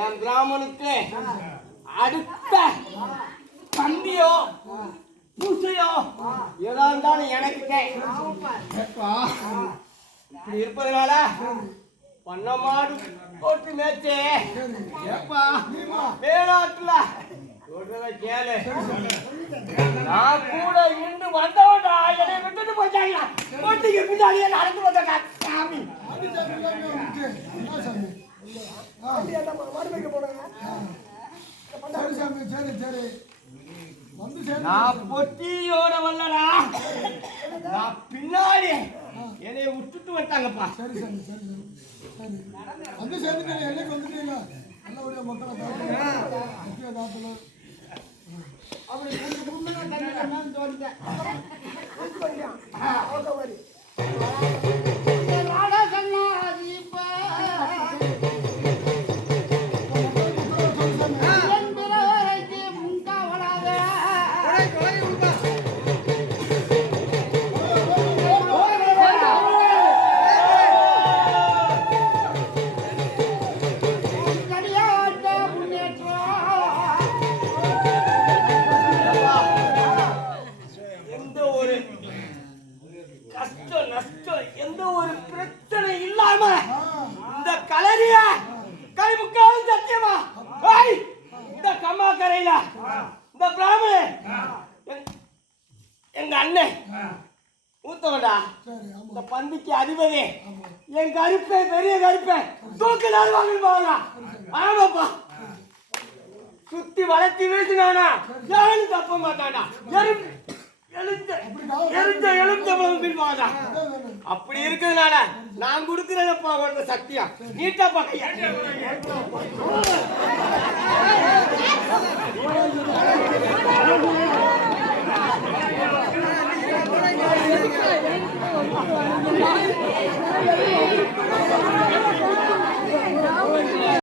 என் பிராமணுக்கு அடுத்த பந்தியோ பூசையோ ஏதா இருந்தாலும் எனக்கு தே. இப்படி இருப்பதனால பண்ண மாடு போட்டு மேய்ச்சே. ஏப்பா வேளாட்டுல கேளு. நான் கூட இருந்து வந்தவன் என்னை விட்டுட்டு போயிட்டாங்க போட்டிக்கு பின்னாடியே நடந்து வந்த சாமி. நான் பொட்டியோட வரலடா நான் பின்னாடி என்னைய விட்டுட்டு வந்துட்டாங்கப்பா. சரி சரி சரி சரி வந்து சேர்ந்துட்டீங்க என்னைக்கு வந்துட்டீங்க நல்லபடியாக மக்களை காத்தணும் அப்படி தண்ணி அலறிய கலரிய கை முக்காலும் சத்தியமா? இந்த கம்மா கரையில இந்த பிராமணன் எங்க- எங்க அண்ணன் மூத்தவன்டா இந்த பந்திக்கு அதிபதி. என் கருப்பை பெரிய கருப்பை. தூக்கு நாள் வாங்கிட்டு ஆமாப்பா. சுத்தி வளர்த்தி வீசினானா? யாரும் தப்ப மாட்டானா? எரும் எழுந்த எரிஞ்ச எலுந்த அப்படி இருக்கிறதுனால நான் கொடுக்கிறதப்பா உனக்கு சக்தியா. நீட்டாப்பா கையா.